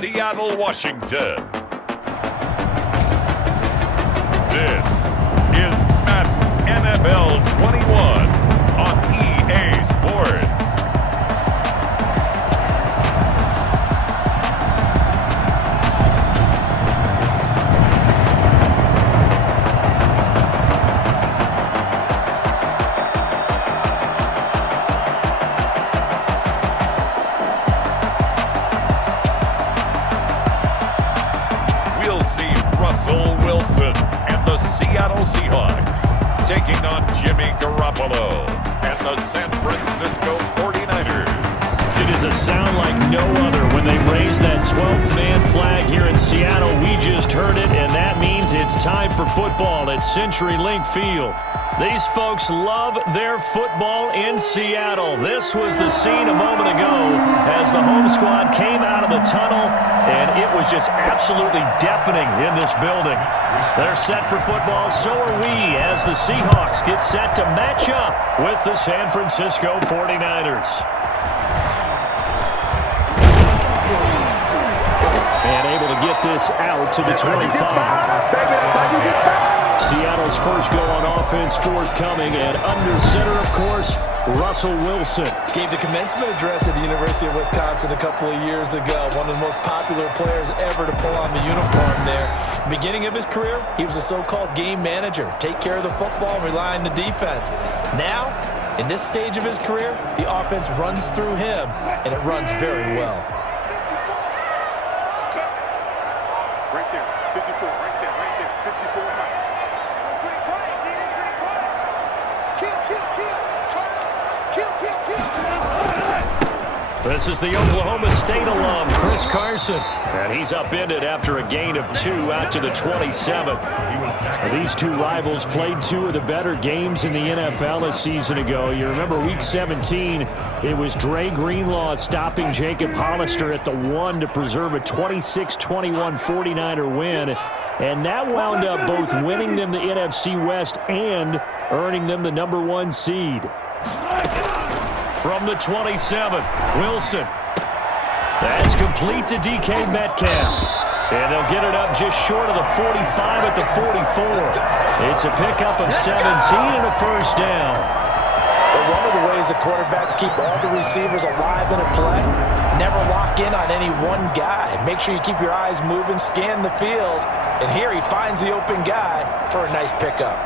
Seattle, Washington. This is Madden NFL 21 on EA Sports. We'll see Russell Wilson and the Seattle Seahawks taking on Jimmy Garoppolo and the San Francisco 49ers. It is a sound like no other when they raise that 12th man flag here in Seattle. We just heard it, and that means it's time for football at CenturyLink Field. These folks love their football in Seattle. This was the scene a moment ago as the home squad came out of the tunnel, and it was just absolutely deafening in this building. They're set for football, so are we, as the Seahawks get set to match up with the San Francisco 49ers. And able to get this out to the 25. Seattle's first go on offense forthcoming, and under center, of course, Russell Wilson. Gave the commencement address at the University of Wisconsin a couple of years ago. One of the most popular players ever to pull on the uniform there. Beginning of his career, he was a so-called game manager. Take care of the football and rely on the defense. Now, in this stage of his career, the offense runs through him, and it runs very well. Right there, 54, right there, 54 high. This is the Oklahoma State alum, Chris Carson. And he's upended after a gain of 2 out to the 27. These two rivals played 2 of the better games in the NFL a season ago. You remember Week 17, it was Dre Greenlaw stopping Jacob Hollister at the 1 to preserve a 26-21 49er win. And that wound up both winning them the NFC West and earning them the #1 seed. From the 27, Wilson. That's complete to DK Metcalf. And they'll get it up just short of the 45 at the 44. It's a pickup of 17 and a first down. But one of the ways that quarterbacks keep all the receivers alive in a play, never lock in on any one guy. Make sure you keep your eyes moving, scan the field. And here he finds the open guy for a nice pickup.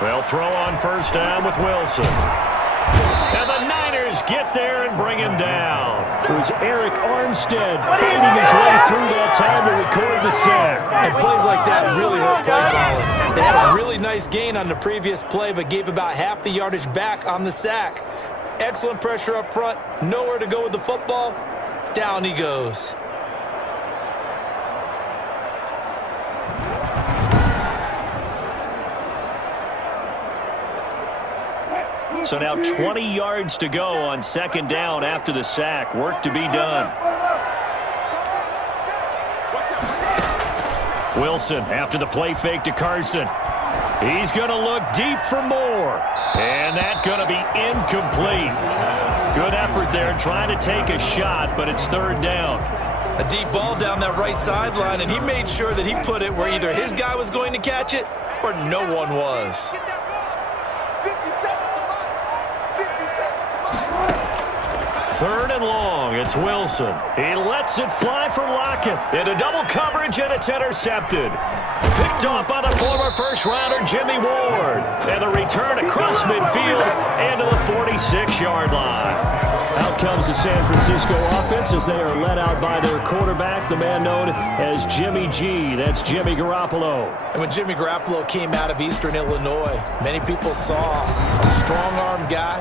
They'll throw on first down with Wilson. And the Niners get there and bring him down. It was Eric Armstead fading his way through that time to record the sack. And plays like that really hurt play calling. They had a really nice gain on the previous play, but gave about half the yardage back on the sack. Excellent pressure up front. Nowhere to go with the football. Down he goes. So now 20 yards to go on second down after the sack. Work to be done. Wilson after the play fake to Carson. He's going to look deep for more. And that's going to be incomplete. Good effort there trying to take a shot, but it's third down. A deep ball down that right sideline, and he made sure that he put it where either his guy was going to catch it or no one was. Third and long, it's Wilson. He lets it fly for Lockett. Into double coverage, and it's intercepted. Picked off by the former first-rounder Jimmy Ward. And the return across midfield and to the 46-yard line. Out comes the San Francisco offense as they are led out by their quarterback, the man known as Jimmy G. That's Jimmy Garoppolo. And when Jimmy Garoppolo came out of Eastern Illinois, many people saw a strong-arm guy,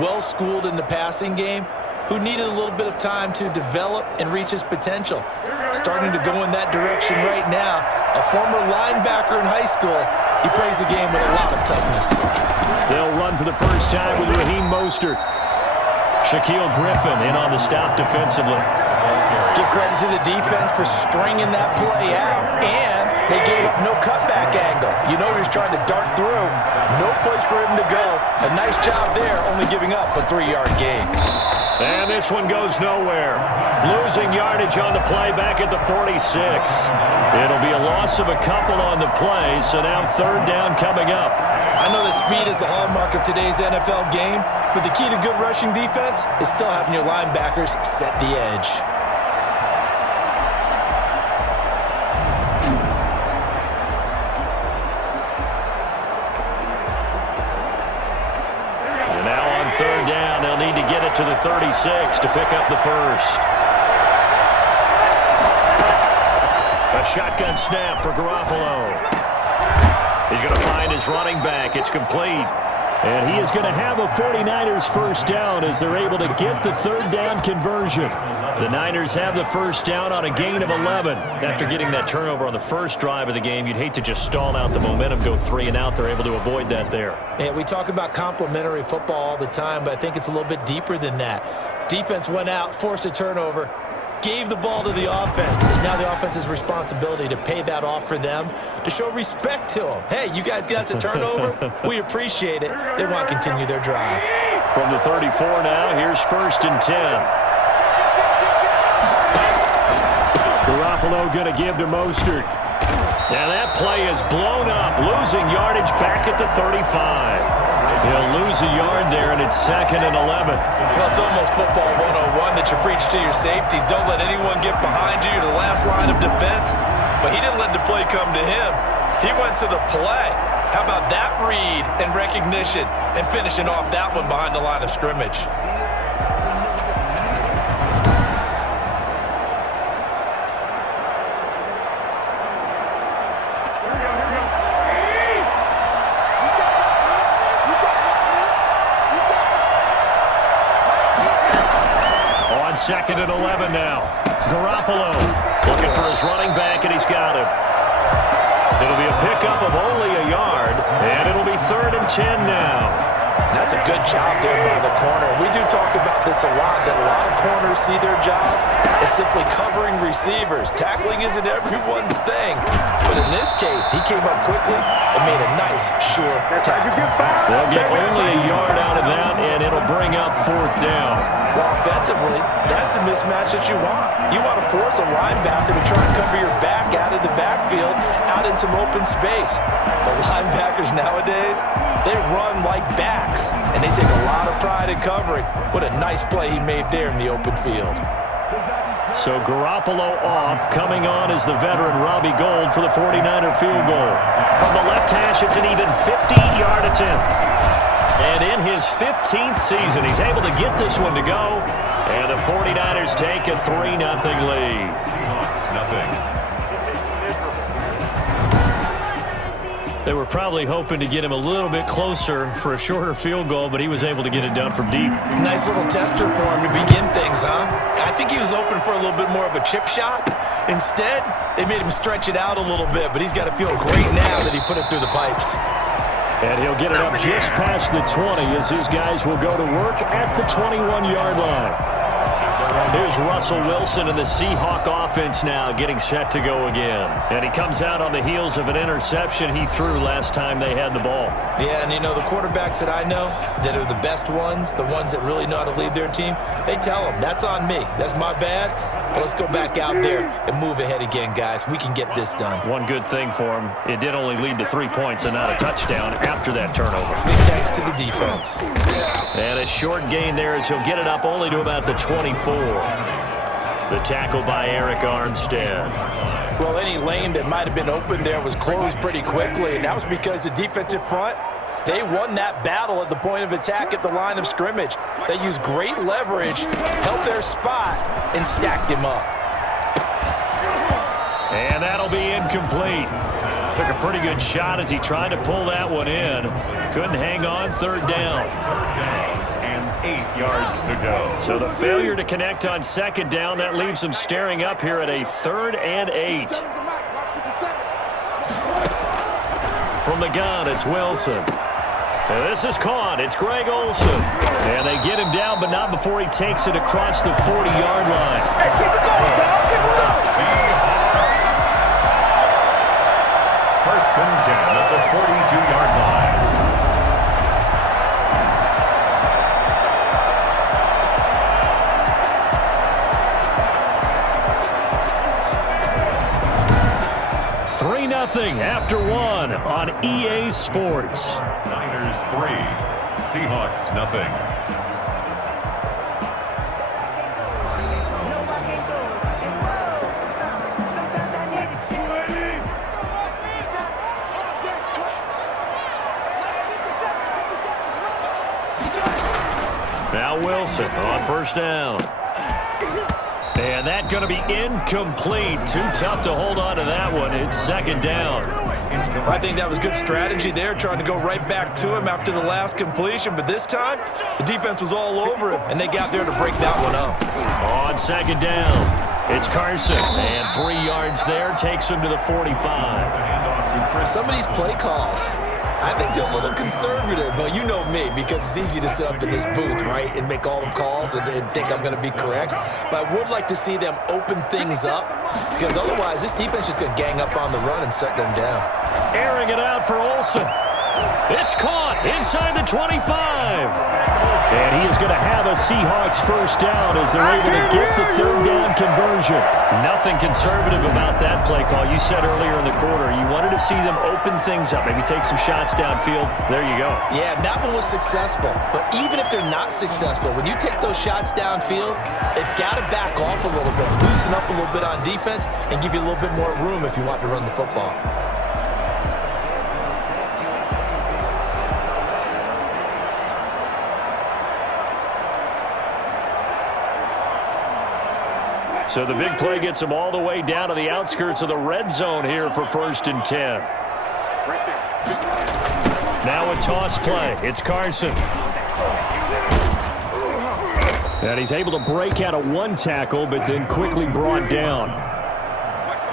well-schooled in the passing game, who needed a little bit of time to develop and reach his potential. Starting to go in that direction right now. A former linebacker in high school, he plays the game with a lot of toughness. They'll run for the first time with Raheem Mostert. Shaquille Griffin in on the stop defensively. Give credit to the defense for stringing that play out, and they gave up no cutback angle. You know he was trying to dart through. No place for him to go. A nice job there, only giving up a 3-yard gain. And this one goes nowhere. Losing yardage on the play back at the 46. It'll be a loss of a couple on the play, so now third down coming up. I know that speed is the hallmark of today's NFL game, but the key to good rushing defense is still having your linebackers set the edge. And now on third down, they'll need to get it to the 36 to pick up the first. A shotgun snap for Garoppolo. He's going to find his running back. It's complete. And he is going to have a 49ers first down as they're able to get the third down conversion. The Niners have the first down on a gain of 11. After getting that turnover on the first drive of the game, you'd hate to just stall out the momentum, go 3 and out. They're able to avoid that there. Yeah, we talk about complementary football all the time, but I think it's a little bit deeper than that. Defense went out, forced a turnover, gave the ball to the offense. It's now the offense's responsibility to pay that off for them, to show respect to them. Hey, you guys got us a turnover? We appreciate it. They want to continue their drive. From the 34 now, here's first and 10. Garoppolo going to give to Mostert. Now that play is blown up, losing yardage back at the 35. He'll lose a yard there, and it's second and 11. Well, it's almost football 101 that you preach to your safeties. Don't let anyone get behind you. You're the last line of defense. But he didn't let the play come to him. He went to the play. How about that read and recognition and finishing off that one behind the line of scrimmage? Second and 11 now. Garoppolo looking for his running back, and he's got him. It'll be a pickup of only a yard, and it'll be third and 10 now. That's a good job there by the corner. We do talk about this a lot, that a lot of corners see their job as simply covering receivers. Tackling isn't everyone's thing. But in this case, he came up quickly and made a nice, short tackle. They'll get only a yard out of that, and it'll bring up fourth down. Well, offensively, that's the mismatch that you want. You want to force a linebacker to try and cover your back out of the backfield, out in some open space. The linebackers nowadays, they run like backs, and they take a lot of pride in covering. What a nice play he made there in the open field. So Garoppolo off. Coming on is the veteran Robbie Gould for the 49er field goal. From the left hash, it's an even 50-yard attempt. And in his 15th season, he's able to get this one to go. And the 49ers take a 3-0 lead. They were probably hoping to get him a little bit closer for a shorter field goal, but he was able to get it done from deep. Nice little tester for him to begin things, huh? I think he was hoping for a little bit more of a chip shot. Instead, they made him stretch it out a little bit, but he's got to feel great now that he put it through the pipes. And he'll get it up just past the 20 as his guys will go to work at the 21-yard line. Here's Russell Wilson and the Seahawk offense now getting set to go again. And he comes out on the heels of an interception he threw last time they had the ball. Yeah, and you know, the quarterbacks that I know that are the best ones, the ones that really know how to lead their team, they tell them, that's on me. That's my bad. But let's go back out there and move ahead again, guys. We can get this done. One good thing for him, it did only lead to 3 points and not a touchdown after that turnover. Big thanks to the defense. And a short gain there as he'll get it up only to about the 24. The tackle by Eric Armstead. Well, any lane that might have been open there was closed pretty quickly, and that was because the defensive front, they won that battle at the point of attack at the line of scrimmage. They used great leverage, held their spot, and stacked him up. And that'll be incomplete. Took a pretty good shot as he tried to pull that one in. Couldn't hang on, third down. And 8 yards to go. So the failure to connect on second down, that leaves them staring up here at a 3rd and 8. From the gun, it's Wilson. And this is caught. It's Greg Olsen. And they get him down, but not before he takes it across the 40-yard line. Hey, keep it going, dog. Keep it going. First and 10 at the 42-yard line. After one on EA Sports. Niners 3, Seahawks nothing. Now Wilson on first down. And that's going to be incomplete. Too tough to hold on to that one. It's second down. I think that was good strategy there, trying to go right back to him after the last completion. But this time, the defense was all over him, and they got there to break that one up. On second down, it's Carson. And 3 yards there takes him to the 45. Some of these play calls, I think they're a little conservative, but you know me, because it's easy to sit up in this booth, right, and make all the calls and think I'm going to be correct. But I would like to see them open things up, because otherwise this defense is going to gang up on the run and shut them down. Airing it out for Olsen. It's caught inside the 25. And he is going to have a Seahawks first down as they're able to get the third down conversion. Nothing conservative about that play call. You said earlier in the quarter you wanted to see them open things up, maybe take some shots downfield. There you go. Yeah, that one was successful. But even if they're not successful, when you take those shots downfield, they've got to back off a little bit, loosen up a little bit on defense, and give you a little bit more room if you want to run the football. So the big play gets them all the way down to the outskirts of the red zone here for first and 10. Now a toss play. It's Carson. And he's able to break out of one tackle, but then quickly brought down.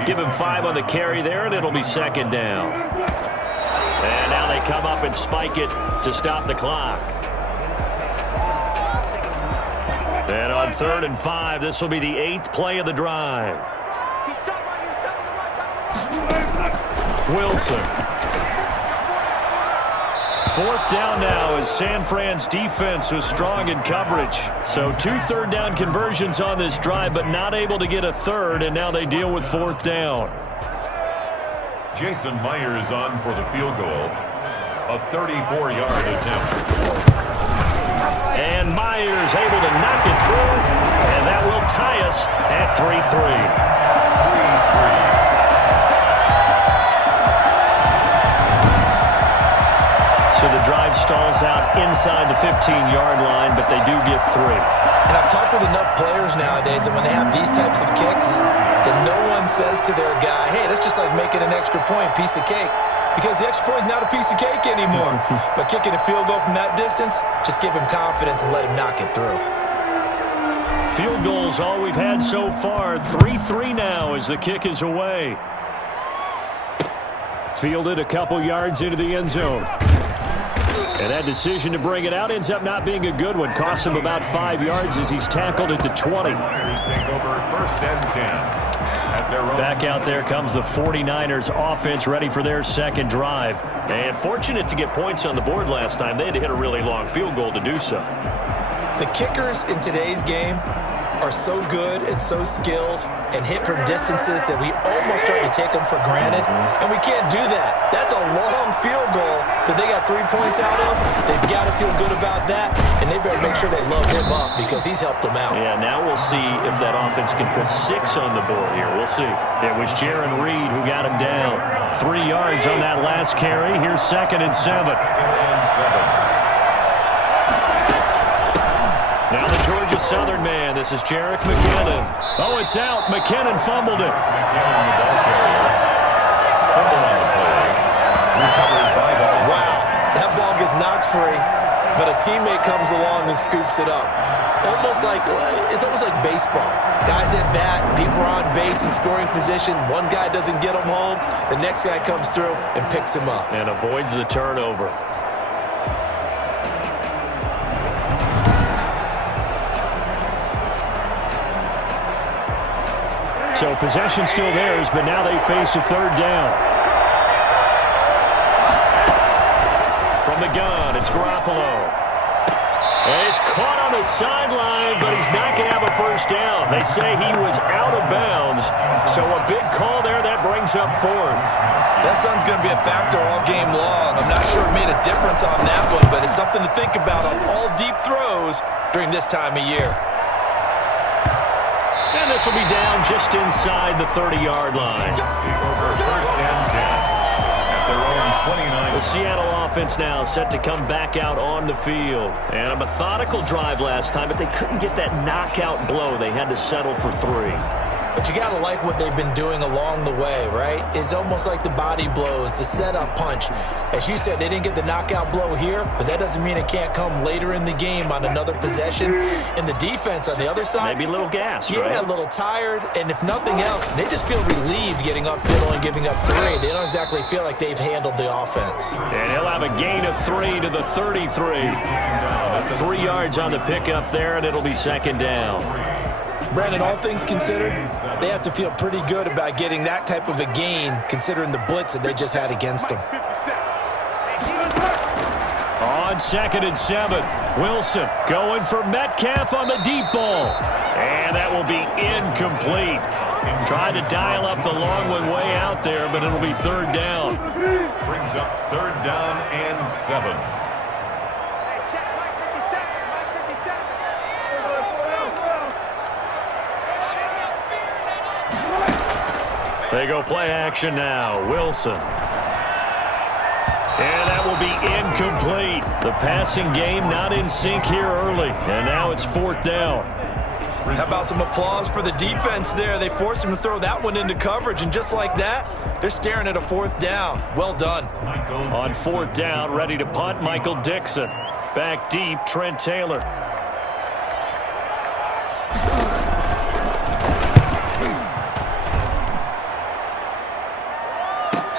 Give him 5 on the carry there, and it'll be second down. And now they come up and spike it to stop the clock. And on 3rd and 5, this will be the 8th play of the drive. Wilson. 4th down now as San Fran's defense was strong in coverage. So 2 third-down conversions on this drive, but not able to get a third, and now they deal with 4th down. Jason Myers on for the field goal. A 34-yard attempt. And Myers able to knock it through, and that will tie us at 3-3. So the drive stalls out inside the 15-yard line, but they do get 3. And I've talked with enough players nowadays that when they have these types of kicks, that no one says to their guy, hey, that's just like making an extra point, piece of cake. Because the extra point is not a piece of cake anymore. But kicking a field goal from that distance, just give him confidence and let him knock it through. Field goals all we've had so far. 3-3 now as the kick is away. Fielded a couple yards into the end zone. And that decision to bring it out ends up not being a good one. Costs him about 5 yards as he's tackled at the 20. Take over 1st and 10. Back out there comes the 49ers offense ready for their second drive. And fortunate to get points on the board last time. They had to hit a really long field goal to do so. The kickers in today's game are so good and so skilled and hit from distances that we almost start to take them for granted. And we can't do that. That's a long field goal that they got 3 points out of. They've got to feel good about that, and they better make sure they load him up because he's helped them out. Yeah, now we'll see if that offense can put 6 on the board here. We'll see. It was Jaron Reed who got him down. 3 yards on that last carry. Here's 2nd and 7. Now the Georgia Southern man. This is Jerick McKinnon. Oh, it's out. McKinnon fumbled it. Wow, that ball gets knocked free, but a teammate comes along and scoops it up. It's almost like baseball. Guys at bat, people are on base in scoring position. One guy doesn't get him home. The next guy comes through and picks him up. And avoids the turnover. So possession still theirs, but now they face a third down. From the gun, it's Garoppolo. And he's caught on the sideline, but he's not going to have a first down. They say he was out of bounds. So a big call there that brings up fourth. That sun's going to be a factor all game long. I'm not sure it made a difference on that one, but it's something to think about on all deep throws during this time of year. And this will be down just inside the 30-yard line. First and 10 at their own 29. The Seattle offense now set to come back out on the field. And a methodical drive last time, but they couldn't get that knockout blow. They had to settle for 3. But you got to like what they've been doing along the way, right? It's almost like the body blows, the setup punch. As you said, they didn't get the knockout blow here, but that doesn't mean it can't come later in the game on another possession. And the defense on the other side, maybe a little gas, yeah, right? a little tired. And if nothing else, they just feel relieved getting upfield and giving up 3. They don't exactly feel like they've handled the offense. And he'll have a gain of 3 to the 33. 3 yards on the pickup there, and it'll be second down. Brandon, all things considered, they have to feel pretty good about getting that type of a gain considering the blitz that they just had against them. On 2nd and 7, Wilson going for Metcalf on the deep ball. And that will be incomplete. Tried to dial up the long one way out there, but it'll be third down. Brings up third down and 7. They go play action now. Wilson. And that will be incomplete. The passing game not in sync here early. And now it's fourth down. How about some applause for the defense there? They forced him to throw that one into coverage, and just like that, they're staring at a fourth down. Well done. On fourth down, ready to punt, Michael Dixon. Back deep, Trent Taylor.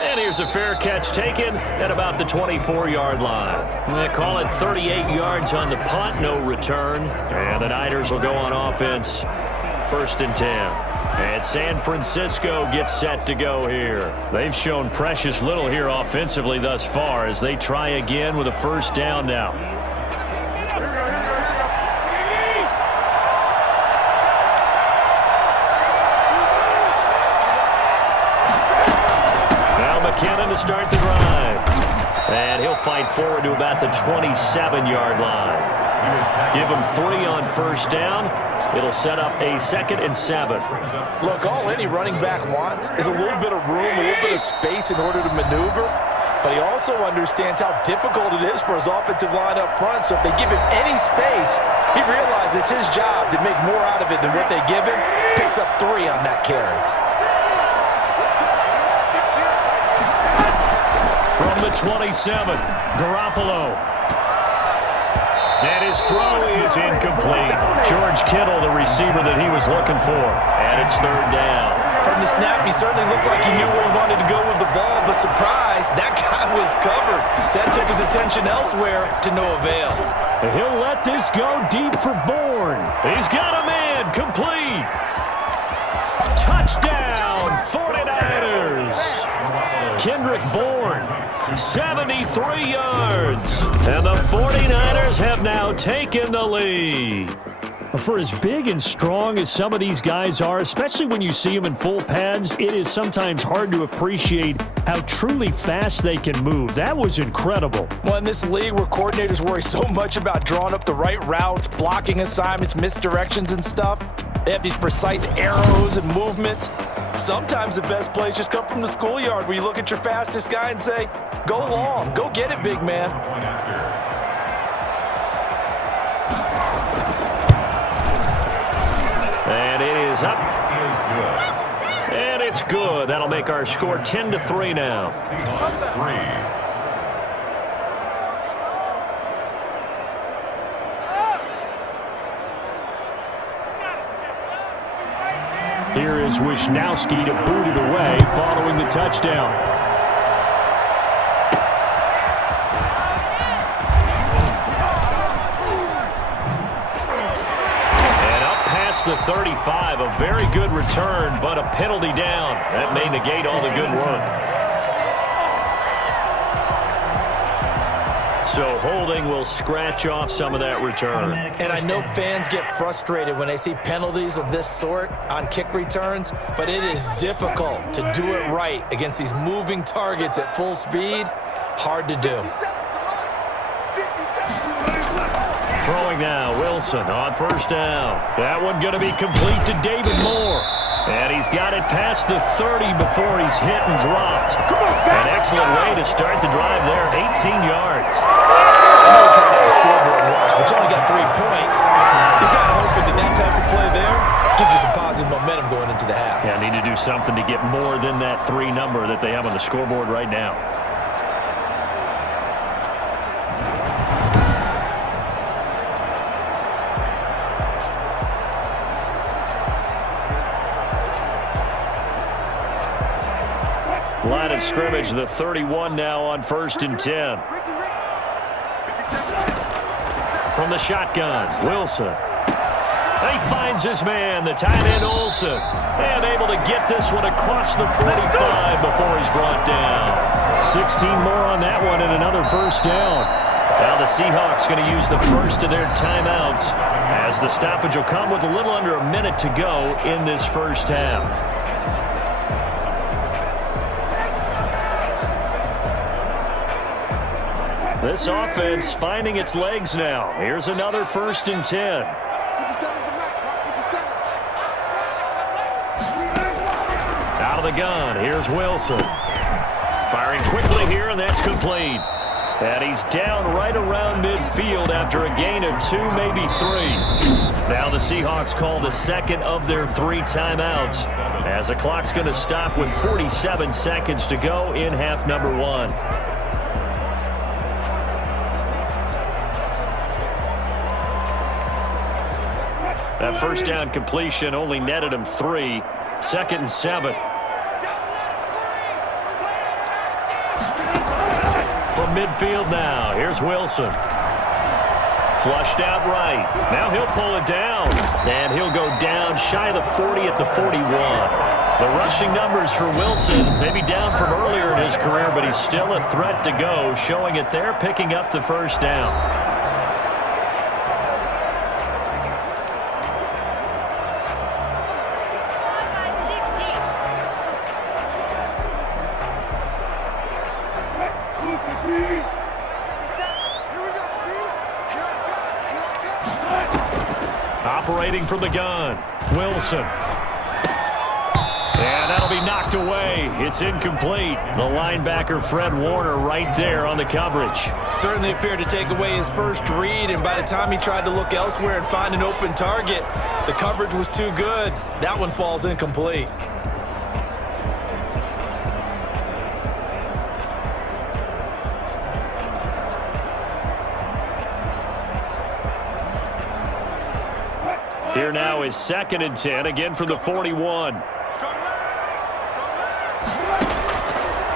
And here's a fair catch taken at about the 24-yard line. They call it 38 yards on the punt, no return. And the Niners will go on offense, 1st and 10. And San Francisco gets set to go here. They've shown precious little here offensively thus far as they try again with a first down now. McKinnon to start the drive. And he'll fight forward to about the 27-yard line. Give him 3 on first down. It'll set up a 2nd and 7. Look, all any running back wants is a little bit of room, a little bit of space in order to maneuver. But he also understands how difficult it is for his offensive line up front. So if they give him any space, he realizes his job to make more out of it than what they give him. Picks up 3 on that carry. From the 27, Garoppolo. And his throw is incomplete. George Kittle, the receiver that he was looking for. And it's third down. From the snap, he certainly looked like he knew where he wanted to go with the ball, but surprise, that guy was covered. So that took his attention elsewhere to no avail. And he'll let this go deep for Bourne. He's got a man, complete. Touchdown, 49ers. Kendrick Bourne. 73 yards. And the 49ers have now taken the lead. For as big and strong as some of these guys are, especially when you see them in full pads, it is sometimes hard to appreciate how truly fast they can move. That was incredible. Well, in this league where coordinators worry so much about drawing up the right routes, blocking assignments, misdirections and stuff, they have these precise arrows and movements. Sometimes the best plays just come from the schoolyard where you look at your fastest guy and say, go long, go get it, big man. And it is up. And it's good. That'll make our score 10-3 now. Here is Wisnowski to boot it away following the touchdown. past the 35. A very good return, but a penalty down. That may negate all the good work. So holding will scratch off some of that return. And I know fans get frustrated when they see penalties of this sort on kick returns, but it is difficult to do it right against these moving targets at full speed. Hard to do. Throwing now, Wilson on first down. That one going to be complete to David Moore. And he's got it past the 30 before he's hit and dropped. An excellent way to start the drive there, 18 yards. I know we're trying to have a scoreboard watch, but you only got 3 points. You're kind of hoping that type of play there gives you some positive momentum going into the half. Yeah, need to do something to get more than that 3 number that they have on the scoreboard right now. Line of scrimmage, the 31 now on 1st and 10. From the shotgun, Wilson. He finds his man, the tight end Olsen. And able to get this one across the 45 before he's brought down. 16 more on that one and another first down. Now the Seahawks going to use the first of their timeouts as the stoppage will come with a little under a minute to go in this first half. This offense finding its legs now. Here's another 1st and 10. Out of the gun, here's Wilson. Firing quickly here, and that's complete. And he's down right around midfield after a gain of 2, maybe 3. Now the Seahawks call the second of their 3 timeouts as the clock's going to stop with 47 seconds to go in half number 1. That first down completion only netted him 3. 2nd and 7. From midfield now, here's Wilson. Flushed out right. Now he'll pull it down. And he'll go down shy of the 40 at the 41. The rushing numbers for Wilson maybe down from earlier in his career, but he's still a threat to go, showing it there, picking up the first down. Operating from the gun, Wilson. And that'll be knocked away. It's incomplete. The linebacker, Fred Warner, right there on the coverage. Certainly appeared to take away his first read, and by the time he tried to look elsewhere and find an open target, the coverage was too good. That one falls incomplete. Here now is 2nd and 10, again from the 41.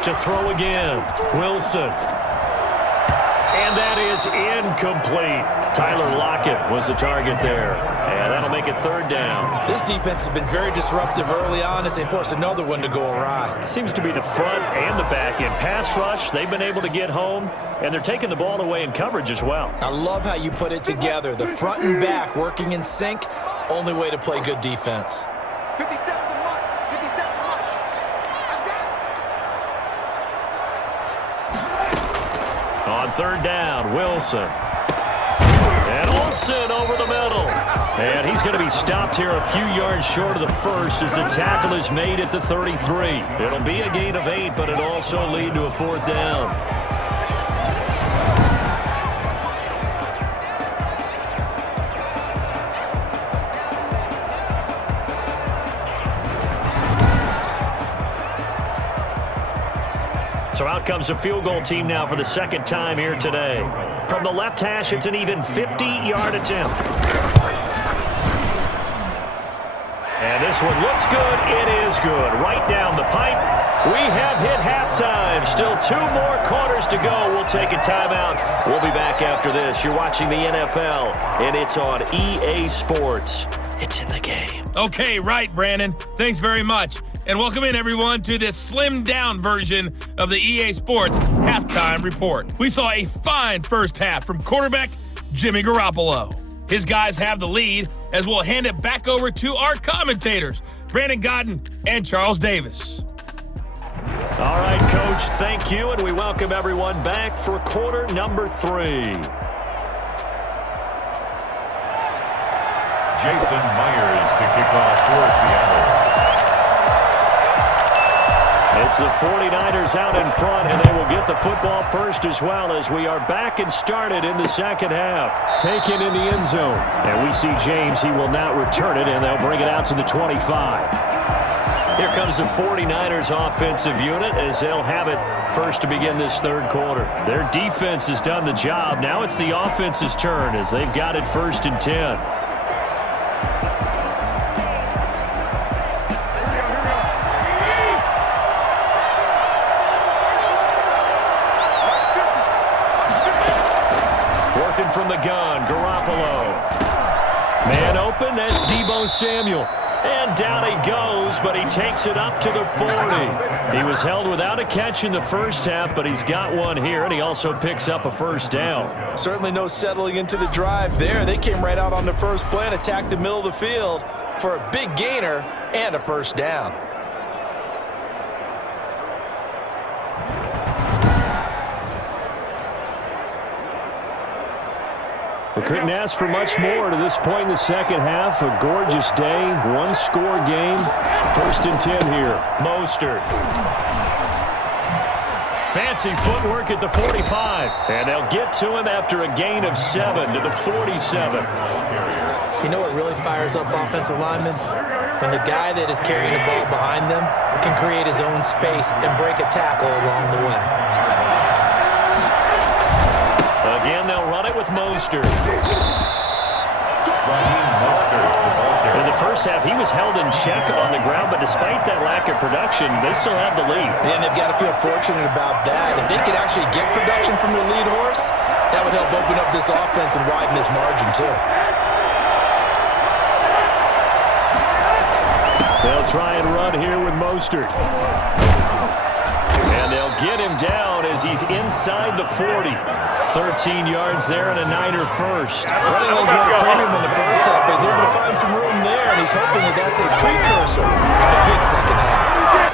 To throw again, Wilson. And that is incomplete. Tyler Lockett was the target there. And that'll make it 3rd down. This defense has been very disruptive early on as they force another one to go awry. It seems to be the front and the back end. Pass rush, they've been able to get home, and they're taking the ball away in coverage as well. I love how you put it together. The front and back working in sync. Only way to play good defense. 57 to Mike. 57 to Mike. On 3rd down, Wilson. And Olsen over the middle. And he's going to be stopped here a few yards short of the first as the tackle is made at the 33. It'll be a gain of 8, but it'll also lead to a 4th down. So out comes a field goal team now for the 2nd time here today. From the left hash, it's an even 50-yard attempt. And this one looks good. It is good. Right down the pipe. We have hit halftime. Still 2 more quarters to go. We'll take a timeout. We'll be back after this. You're watching the NFL, and it's on EA Sports. It's in the game. Okay, right, Brandon. Thanks very much. And welcome in, everyone, to this slimmed-down version of the EA Sports Halftime Report. We saw a fine first half from quarterback Jimmy Garoppolo. His guys have the lead, as we'll hand it back over to our commentators, Brandon Godden and Charles Davis. All right, Coach, thank you, and we welcome everyone back for quarter number 3. Jason Myers to kick off for Seattle. It's the 49ers out in front, and they will get the football first as well as we are back and started in the second half. Taken in the end zone. And we see James. He will not return it, and they'll bring it out to the 25. Here comes the 49ers offensive unit as they'll have it first to begin this third quarter. Their defense has done the job. Now it's the offense's turn as they've got it 1st and 10. From the gun, Garoppolo. Man open, that's Deebo Samuel. And down he goes, but he takes it up to the 40. He was held without a catch in the first half, but he's got one here, and he also picks up a first down. Certainly no settling into the drive there. They came right out on the first play and attacked the middle of the field for a big gainer and a first down. We couldn't ask for much more to this point in the second half. A gorgeous day, one-score game. 1st and 10 here. Mostert. Fancy footwork at the 45. And they'll get to him after a gain of 7 to the 47. You know what really fires up offensive linemen? When the guy that is carrying the ball behind them can create his own space and break a tackle along the way. Again, they'll run it with Mostert. In the first half, he was held in check on the ground, but despite that lack of production, they still have the lead. And they've got to feel fortunate about that. If they could actually get production from their lead horse, that would help open up this offense and widen this margin, too. They'll try and run here with Mostert. And they'll get him down as he's inside the 40. 13 yards there and a Niner first. Running lanes were a premium in the first half. He's able to find some room there, and he's hoping that that's a precursor of a big second half.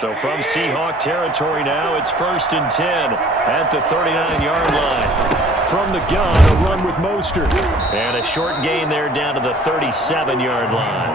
So from Seahawk territory now, it's 1st and 10 at the 39-yard line. From the gun, a run with Mostert. And a short gain there down to the 37-yard line.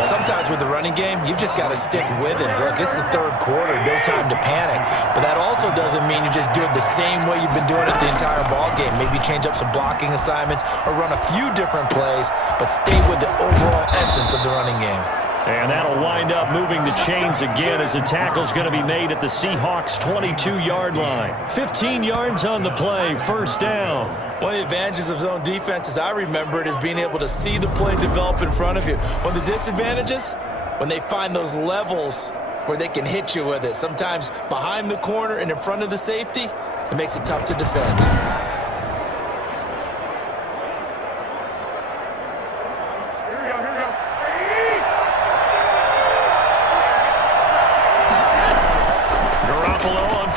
Sometimes with the running game, you've just got to stick with it. Look, it's the third quarter, no time to panic. But that also doesn't mean you just do it the same way you've been doing it the entire ball game. Maybe change up some blocking assignments or run a few different plays, but stay with the overall essence of the running game. And that'll wind up moving the chains again as a tackle's going to be made at the Seahawks' 22-yard line. 15 yards on the play, first down. One of the advantages of zone defense, as I remember it, is being able to see the play develop in front of you. One of the disadvantages, when they find those levels where they can hit you with it, sometimes behind the corner and in front of the safety, it makes it tough to defend.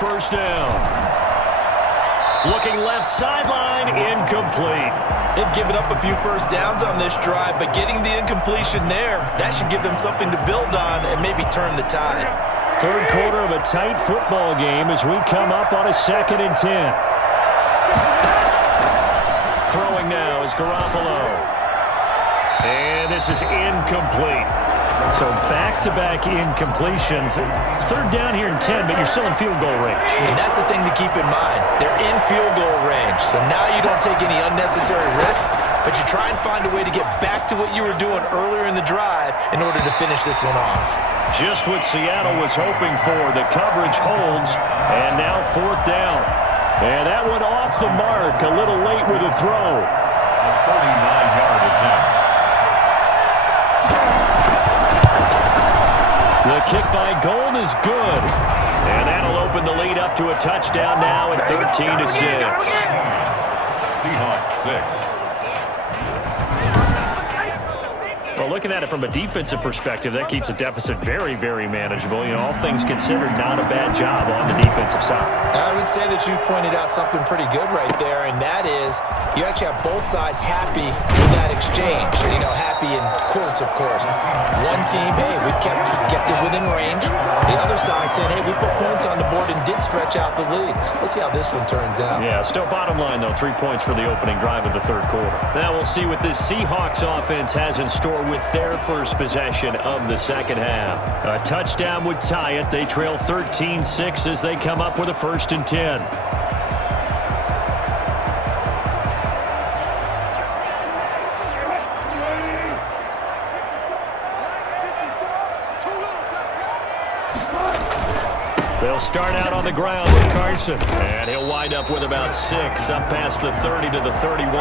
First down. Looking left sideline, incomplete. They've given up a few first downs on this drive, but getting the incompletion there, that should give them something to build on and maybe turn the tide. Third quarter of a tight football game as we come up on a 2nd and 10. Throwing now is Garoppolo. And this is incomplete. So back-to-back incompletions. Third down here in 10, but you're still in field goal range. And that's the thing to keep in mind. They're in field goal range. So now you don't take any unnecessary risks, but you try and find a way to get back to what you were doing earlier in the drive in order to finish this one off. Just what Seattle was hoping for. The coverage holds, and now fourth down. And that one off the mark, a little late with a throw. A 39-yard attempt. The kick by Gold is good. And that'll open the lead up to a touchdown now at 13-6. Seahawks 6. Well, looking at it from a defensive perspective, that keeps the deficit very, very manageable. You know, all things considered, not a bad job on the defensive side. I would say that you've pointed out something pretty good right there, and that is you actually have both sides happy with that exchange. You know, happy in quotes, of course. One team, hey, we've kept it within range. The other side saying, hey, we put points on the board and did stretch out the lead. Let's see how this one turns out. Yeah, still bottom line, though, 3 points for the opening drive of the third quarter. Now we'll see what this Seahawks offense has in store with their first possession of the second half. A touchdown would tie it. They trail 13-6 as they come up with a 1st and 10. They'll start out on the ground with Carson, and he'll wind up with about 6, up past the 30 to the 31.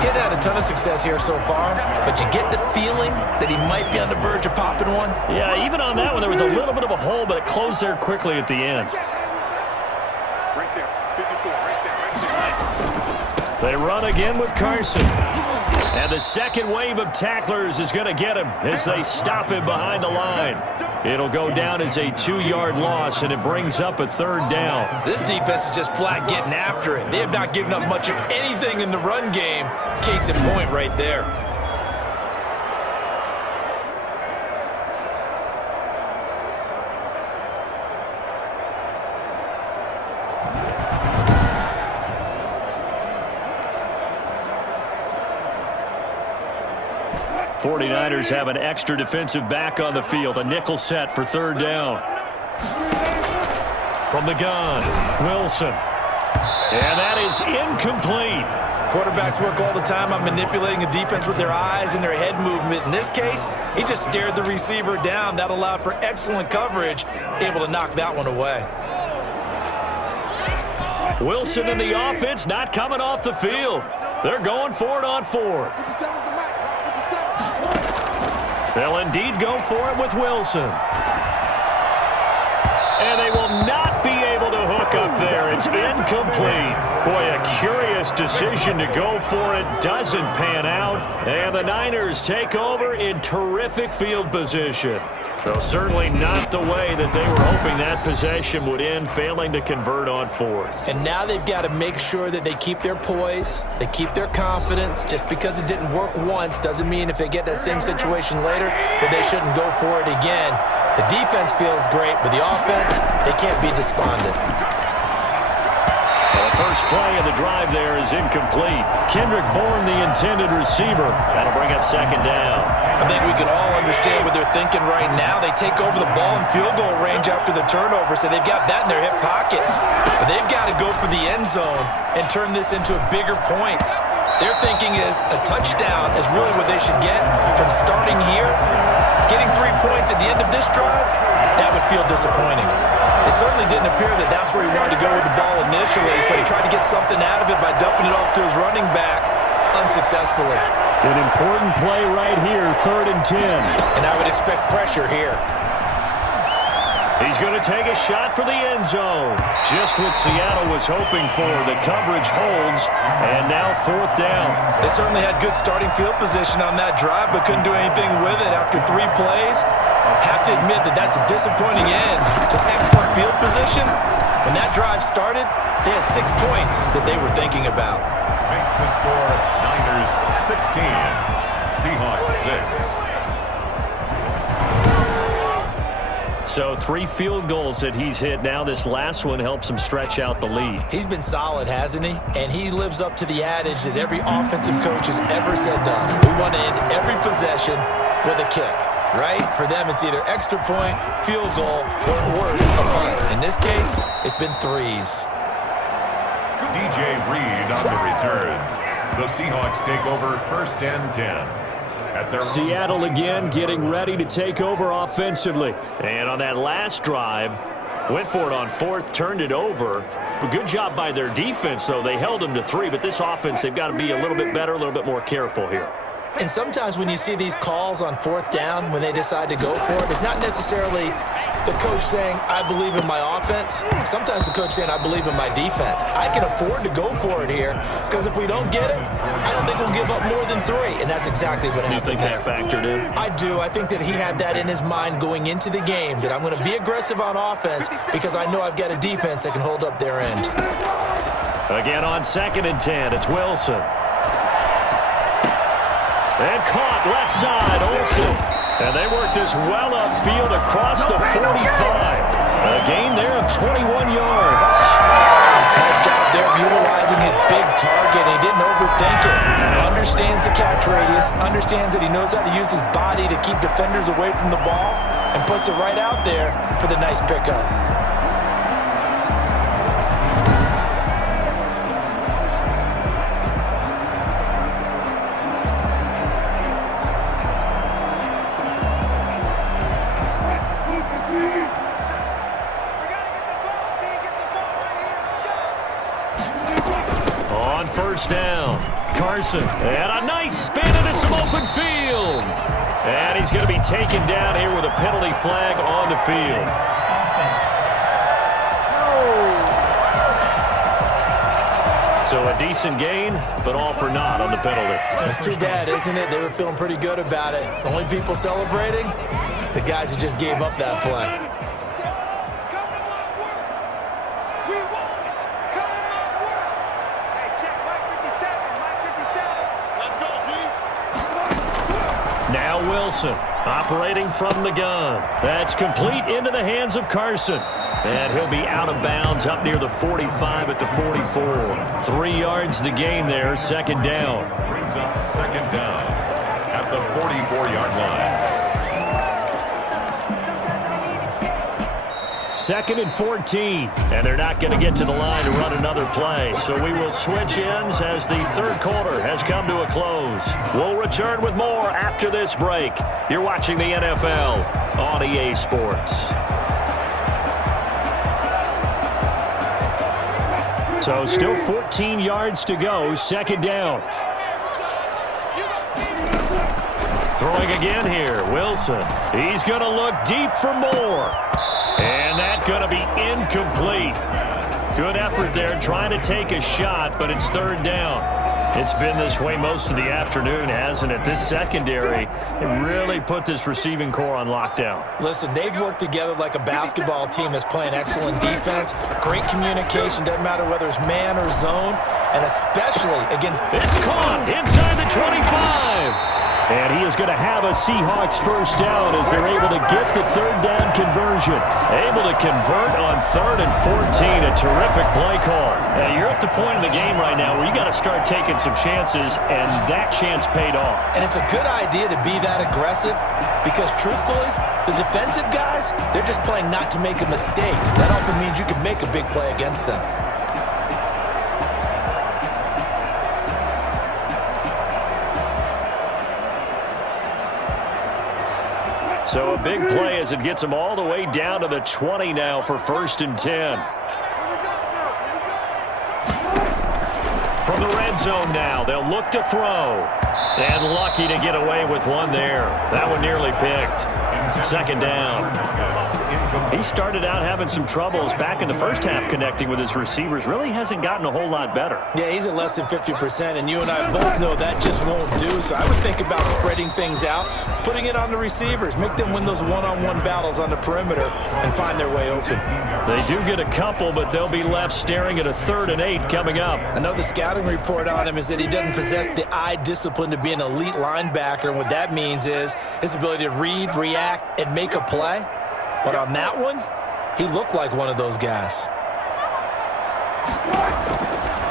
Getting had a ton of success here so far, but you get the feeling that he might be on the verge of popping one. Yeah, even on that one, there was a little bit of a hole, but it closed there quickly at the end. Right there. 54. Right there. They run again with Carson. And the second wave of tacklers is going to get him as they stop him behind the line. It'll go down as a 2-yard loss, and it brings up a 3rd down. This defense is just flat getting after it. They have not given up much of anything in the run game. Case in point right there. '49ers have an extra defensive back on the field. A nickel set for 3rd down. From the gun, Wilson. And that is incomplete. Quarterbacks work all the time on manipulating a defense with their eyes and their head movement. In this case, he just stared the receiver down. That allowed for excellent coverage, able to knock that one away. Wilson and the offense not coming off the field. They're going for it on 4th. They'll indeed go for it with Wilson. And they will not be able to hook up there. It's incomplete. Boy, a curious decision to go for it. Doesn't pan out. And the Niners take over in terrific field position. So certainly not the way that they were hoping that possession would end, failing to convert on 4th. And now they've got to make sure that they keep their poise, they keep their confidence. Just because it didn't work once doesn't mean if they get that same situation later that they shouldn't go for it again. The defense feels great, but the offense, they can't be despondent. The first play of the drive there is incomplete. Kendrick Bourne, the intended receiver. That'll bring up 2nd down. I think we can all understand what they're thinking right now. They take over the ball in field goal range after the turnover, so they've got that in their hip pocket. But they've got to go for the end zone and turn this into a bigger points. Their thinking is a touchdown is really what they should get from starting here. Getting 3 points at the end of this drive, that would feel disappointing. It certainly didn't appear that that's where he wanted to go with the ball initially, so he tried to get something out of it by dumping it off to his running back unsuccessfully. An important play right here, 3rd and 10. And I would expect pressure here. He's going to take a shot for the end zone. Just what Seattle was hoping for. The coverage holds, and now 4th down. They certainly had good starting field position on that drive, but couldn't do anything with it after 3 plays. Have to admit that that's a disappointing end to excellent field position. When that drive started, they had 6 points that they were thinking about. Makes the score Niners 16, Seahawks 6. So 3 field goals that he's hit now. This last one helps him stretch out the lead. He's been solid, hasn't he? And he lives up to the adage that every offensive coach has ever said to us. We want to end every possession with a kick, right? For them, it's either extra point, field goal, or at worst, a punt. In this case, it's been 3s. DJ Reed on the return. The Seahawks take over 1st and 10. Seattle again getting ready to take over offensively. And on that last drive, went for it on 4th, turned it over. A good job by their defense, though. They held them to 3, but this offense, they've got to be a little bit better, a little bit more careful here. And sometimes when you see these calls on 4th down, when they decide to go for it, it's not necessarily the coach saying, I believe in my offense. Sometimes the coach saying, I believe in my defense. I can afford to go for it here because if we don't get it, I don't think we'll give up more than 3. And that's exactly what happened. You think that factored in? I do. I think that he had that in his mind going into the game, that I'm going to be aggressive on offense because I know I've got a defense that can hold up their end. Again on 2nd and 10, it's Wilson. And caught left side, Olsen. And they work this well upfield across the 45. A gain there of 21 yards. Nice job there of utilizing his big target. He didn't overthink it. Understands the catch radius. Understands that he knows how to use his body to keep defenders away from the ball. And puts it right out there for the nice pickup. Down. Carson. And a nice spin into some open field. And he's going to be taken down here with a penalty flag on the field. So a decent gain, but all for naught on the penalty. It's too bad, isn't it? They were feeling pretty good about it. The only people celebrating, the guys who just gave up that play. Wilson operating from the gun. That's complete into the hands of Carson. And he'll be out of bounds up near the 45 at the 44. 3 yards the gain there, 2nd down. Brings up 2nd down at the 44-yard line. 2nd and 14, and they're not going to get to the line to run another play. So we will switch ends as the 3rd quarter has come to a close. We'll return with more after this break. You're watching the NFL on EA Sports. So still 14 yards to go, 2nd down. Throwing again here, Wilson. He's going to look deep for more. And that's going to be incomplete. Good effort there trying to take a shot, but it's 3rd down. It's been this way most of the afternoon, hasn't it? This secondary, it really put this receiving core on lockdown. Listen, they've worked together like a basketball team that's playing excellent defense. Great communication, doesn't matter whether it's man or zone, and especially against... It's caught inside the 25. And he is going to have a Seahawks 1st down as they're able to get the 3rd down conversion. Able to convert on 3rd and 14. A terrific play call. You're at the point in the game right now where you got to start taking some chances, and that chance paid off. And it's a good idea to be that aggressive because, truthfully, the defensive guys, they're just playing not to make a mistake. That often means you can make a big play against them. So a big play as it gets them all the way down to the 20 now for 1st and 10. From the red zone now, they'll look to throw. And lucky to get away with one there. That one nearly picked. 2nd down. He started out having some troubles back in the first half connecting with his receivers. Really hasn't gotten a whole lot better. Yeah, he's at less than 50%, and you and I both know that just won't do. So I would think about spreading things out, putting it on the receivers, make them win those one-on-one battles on the perimeter and find their way open. They do get a couple, but they'll be left staring at a 3rd and 8 coming up. I know the scouting report on him is that he doesn't possess the eye discipline to be an elite linebacker, and what that means is his ability to read, react, and make a play. But on that one, he looked like one of those guys.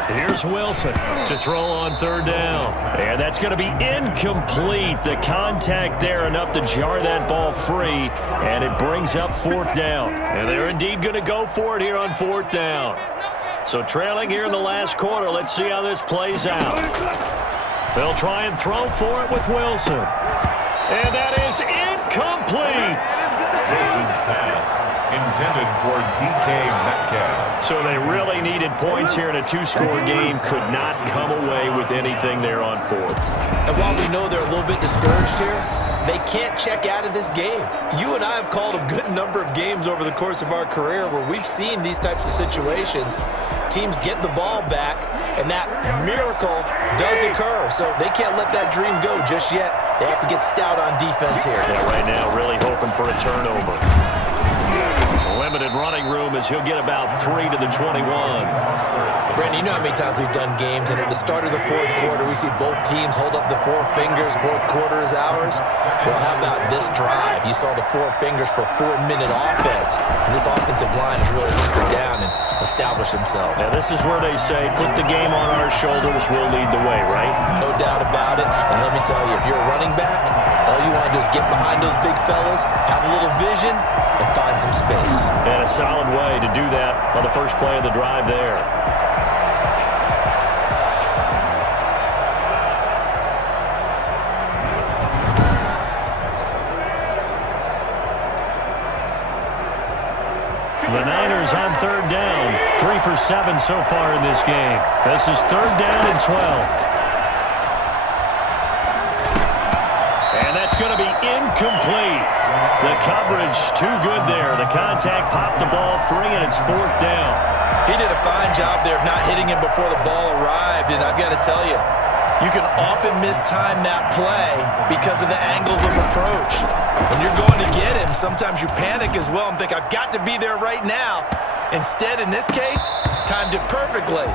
Here's Wilson to throw on third down. And that's going to be incomplete. The contact there enough to jar that ball free, and it brings up fourth down. And they're indeed going to go for it here on fourth down. So trailing here in the last quarter, let's see how this plays out. They'll try and throw for it with Wilson. And that is incomplete. Wilson's pass intended for DK Metcalf. So they really needed points here in a two-score game. Could not come away with anything there on fourth. And while we know they're a little bit discouraged here, they can't check out of this game. You and I have called a good number of games over the course of our career where we've seen these types of situations. Teams get the ball back, and that miracle does occur. So they can't let that dream go just yet. They have to get stout on defense here. Yeah, right now really hoping for a turnover. Limited running room as he'll get about 3 to the 21. Brandon, you know how many times we've done games, and at the start of the fourth quarter, we see both teams hold up the four fingers, fourth quarter is ours. Well, how about this drive? You saw the four fingers for a 4-minute offense, and this offensive line has really hunkered down and established themselves. Now, this is where they say, put the game on our shoulders, we'll lead the way, right? No doubt about it, and let me tell you, if you're a running back, all you want to do is get behind those big fellas, have a little vision, and find some space. And a solid way to do that on the first play of the drive there. The Niners on third down. 3 for 7 so far in this game. This is third down and 12. And that's going to be incomplete. The coverage too good there. The contact popped the ball free, and it's fourth down. He did a fine job there of not hitting him before the ball arrived, and I've got to tell you, you can often mistime that play because of the angles of approach. When you're going to get him, sometimes you panic as well and think, I've got to be there right now. Instead, in this case, timed it perfectly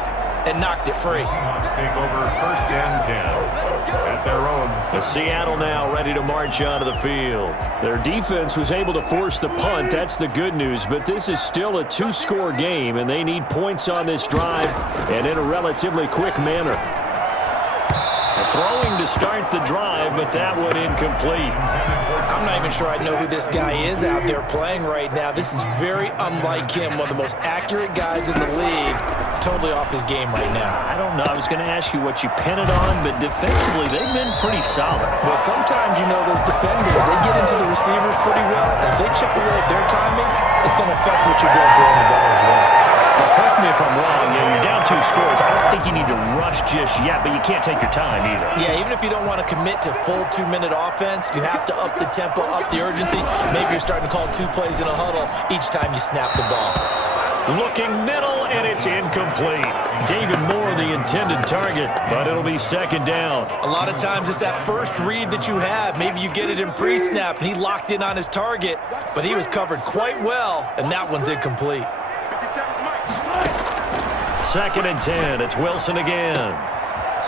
and knocked it free. Seahawks take over first and 10 at their own. The Seattle now ready to march onto the field. Their defense was able to force the punt. That's the good news, but this is still a two-score game, and they need points on this drive and in a relatively quick manner. Throwing to start the drive, but that one incomplete. I'm not even sure I know who this guy is out there playing right now. This is very unlike him, one of the most accurate guys in the league, totally off his game right now. I don't know. I was going to ask you what you pin it on, but defensively, they've been pretty solid. Well, sometimes, you know, those defenders, they get into the receivers pretty well, and if they chip away at their timing, it's going to affect what you're doing throwing the ball as well. Now, correct me if I'm wrong. You're down 2 scores. I don't think you need to rush just yet, but you can't take your time either. Yeah, even if you don't want to commit to full 2-minute offense, you have to up the tempo, up the urgency. Maybe you're starting to call 2 plays in a huddle each time you snap the ball. Looking middle, and it's incomplete. David Moore, the intended target, but it'll be second down. A lot of times it's that first read that you have. Maybe you get it in pre-snap, and he locked in on his target, but he was covered quite well, and that one's incomplete. Second and 10. It's Wilson again.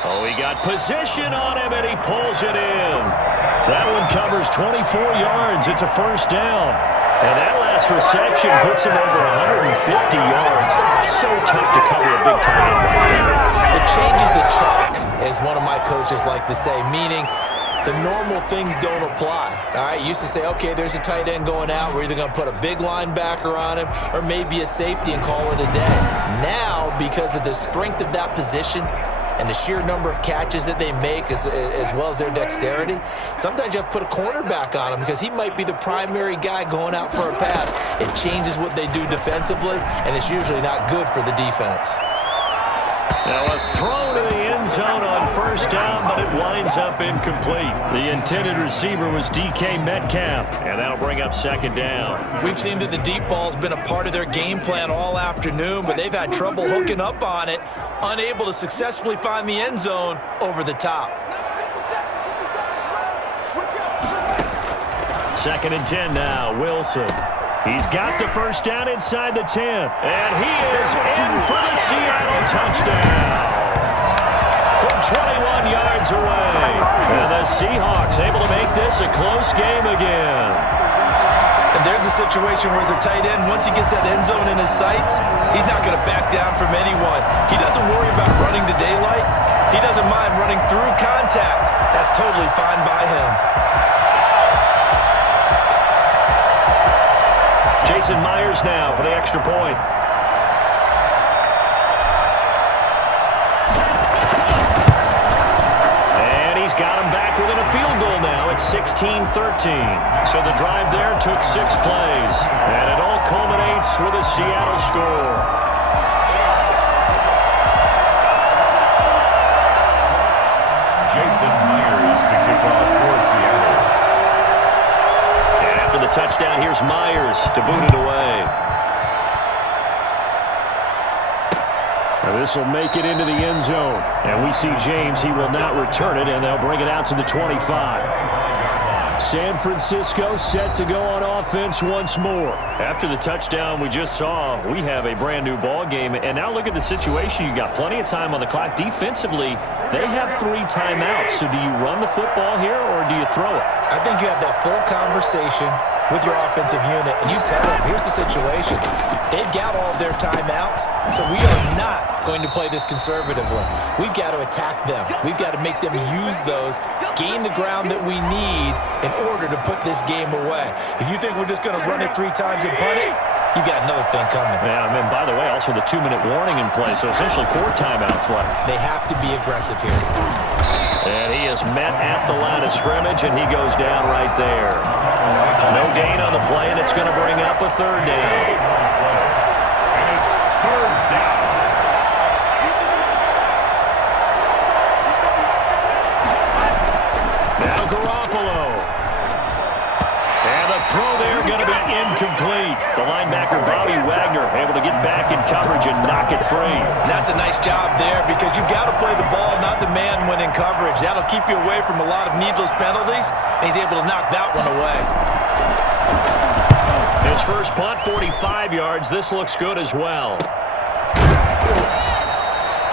Oh, he got position on him, and he pulls it in. That one covers 24 yards. It's a first down. And that last reception puts him over 150 yards. So tough to cover a big tight end like that. It changes the chalk, as one of my coaches like to say, meaning the normal things don't apply. All right, you used to say, okay, there's a tight end going out. We're either going to put a big linebacker on him or maybe a safety and call it a day. Now, because of the strength of that position and the sheer number of catches that they make as well as their dexterity, sometimes you have to put a cornerback on him because he might be the primary guy going out for a pass. It changes what they do defensively, and it's usually not good for the defense. Now a throw to the end zone on first down, but it winds up incomplete. The intended receiver was DK Metcalf, and that'll bring up second down. We've seen that the deep ball's been a part of their game plan all afternoon, but they've had trouble hooking up on it, unable to successfully find the end zone over the top. Second and 10 now, Wilson. He's got the first down inside the 10, and he is in for the Seattle touchdown from 21 yards away. And the Seahawks able to make this a close game again. And there's a situation where as a tight end, once he gets that end zone in his sights, he's not going to back down from anyone. He doesn't worry about running to daylight. He doesn't mind running through contact. That's totally fine by him. Jason Myers now for the extra point. And he's got him back within a field goal now. It's 16-13. So the drive there took 6 plays. And it all culminates with a Seattle score. Jason Myers to kick off for Seattle. And after the touchdown, here's Myers to boot it away. This will make it into the end zone. And we see James. He will not return it, and they'll bring it out to the 25. San Francisco set to go on offense once more. After the touchdown we just saw, we have a brand new ball game. And now look at the situation. You got plenty of time on the clock. Defensively, they have 3 timeouts. So do you run the football here or do you throw it? I think you have that full conversation with your offensive unit, and you tell them, here's the situation. They've got all of their timeouts, so we are not going to play this conservatively. We've got to attack them. We've got to make them use those, gain the ground that we need in order to put this game away. If you think we're just going to run it 3 times and punt it, you got another thing coming. Yeah, and then, by the way, also the 2-minute warning in play, so essentially 4 timeouts left. They have to be aggressive here. And he is met at the line of scrimmage, and he goes down right there. No gain on the play, and it's going to bring up a 3rd down. And it's 3rd down. Now Garoppolo. And the throw there going to be incomplete. The linebacker, Bobby Wagner, able to get back in coverage and knock it free. And that's a nice job there because you've got to play the ball, not the man when in coverage. That'll keep you away from a lot of needless penalties, and he's able to knock that one away. His first punt, 45 yards. This looks good as well.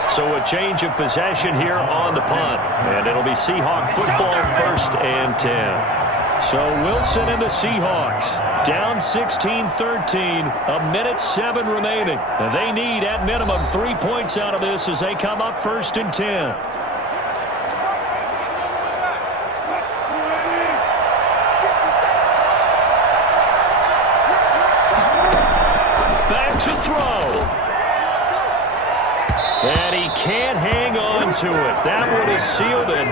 So a change of possession here on the punt. And it'll be Seahawk football, 1st and 10. So Wilson and the Seahawks down 16-13, 1:07 remaining. And they need at minimum 3 points out of this as they come up 1st and 10. Back to throw. And he can't hang on to it. That one is sealed it.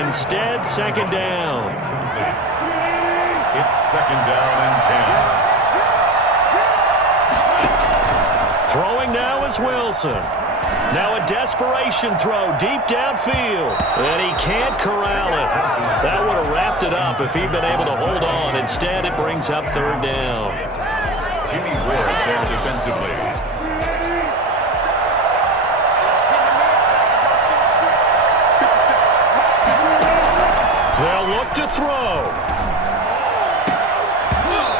Instead, 2nd down. It's 2nd down and 10. Throwing now is Wilson. Now a desperation throw deep downfield. And he can't corral it. That would have wrapped it up if he'd been able to hold on. Instead, it brings up 3rd down. Jimmy Ward there defensively. They'll look to throw.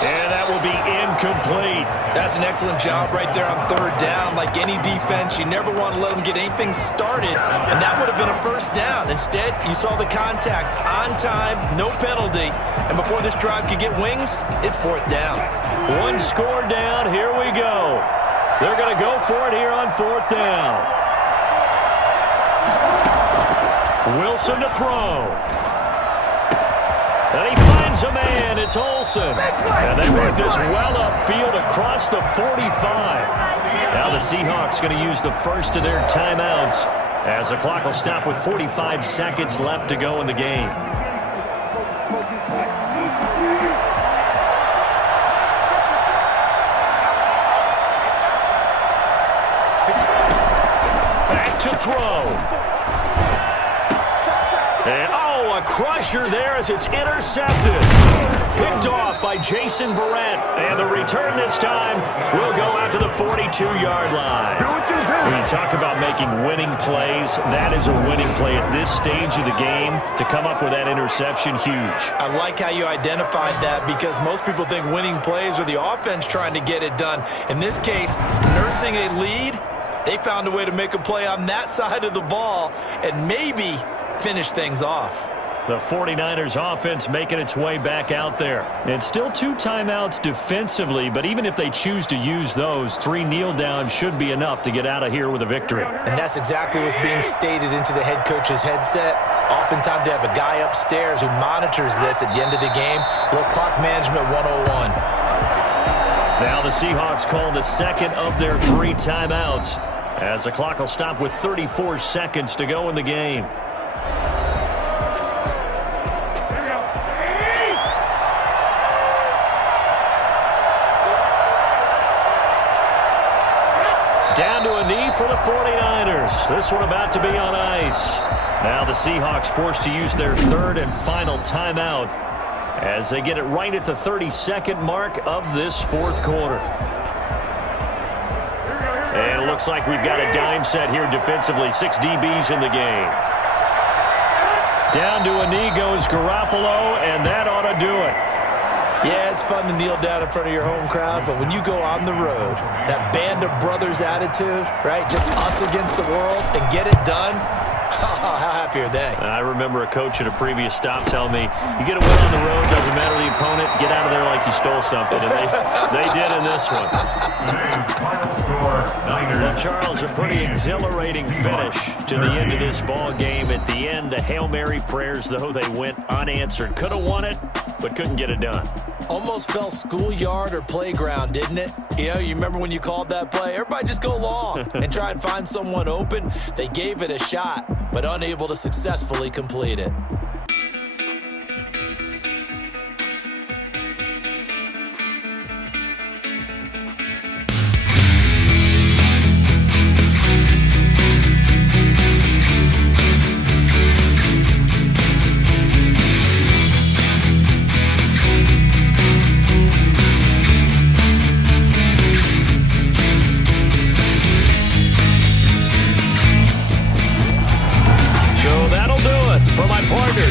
And that will be incomplete. That's an excellent job right there on 3rd down. Like any defense, you never want to let them get anything started, and that would have been a 1st down. Instead, you saw the contact on time, no penalty, and before this drive could get wings, it's 4th down. 1 score down. Here we go. They're going to go for it here on 4th down. Wilson to throw. And he finds a man. It's Olsen. And they work this well upfield across the 45. Now the Seahawks going to use the first of their timeouts as the clock will stop with 45 seconds left to go in the game. Back to throw. And, a crusher there as it's intercepted. Picked off by Jason Verrett. And the return this time will go out to the 42-yard line. When you talk about making winning plays, that is a winning play at this stage of the game. To come up with that interception, huge. I like how you identified that because most people think winning plays are the offense trying to get it done. In this case, nursing a lead, they found a way to make a play on that side of the ball and maybe finish things off. The 49ers offense making its way back out there. And still 2 timeouts defensively, but even if they choose to use those, 3 kneel downs should be enough to get out of here with a victory. And that's exactly what's being stated into the head coach's headset. Oftentimes they have a guy upstairs who monitors this at the end of the game. A little clock management 101. Now the Seahawks call the second of their 3 timeouts, as the clock will stop with 34 seconds to go in the game. Down to a knee for the 49ers. This one about to be on ice. Now the Seahawks forced to use their 3rd and final timeout as they get it right at the 32nd mark of this 4th quarter. And it looks like we've got a dime set here defensively. 6 DBs in the game. Down to a knee goes Garoppolo, and that ought to do it. Yeah, it's fun to kneel down in front of your home crowd, but when you go on the road, that band of brothers attitude, right, just us against the world and get it done, how happy are they? I remember a coach at a previous stop telling me, you get a win on the road, doesn't matter the opponent, get out of there like you stole something. And they did in this one. Well, Charles, a pretty exhilarating finish to the end of this ball game. At the end, the Hail Mary prayers, though, they went unanswered. Could have won it, but couldn't get it done. Almost felt schoolyard or playground, didn't it? You know, you remember when you called that play? Everybody just go long and try and find someone open. They gave it a shot, but unable to successfully complete it.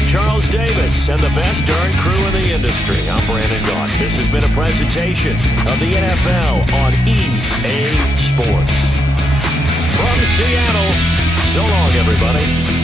Charles Davis and the best darn crew in the industry. I'm Brandon Gaughan. This has been a presentation of the NFL on EA Sports. From Seattle, so long, everybody.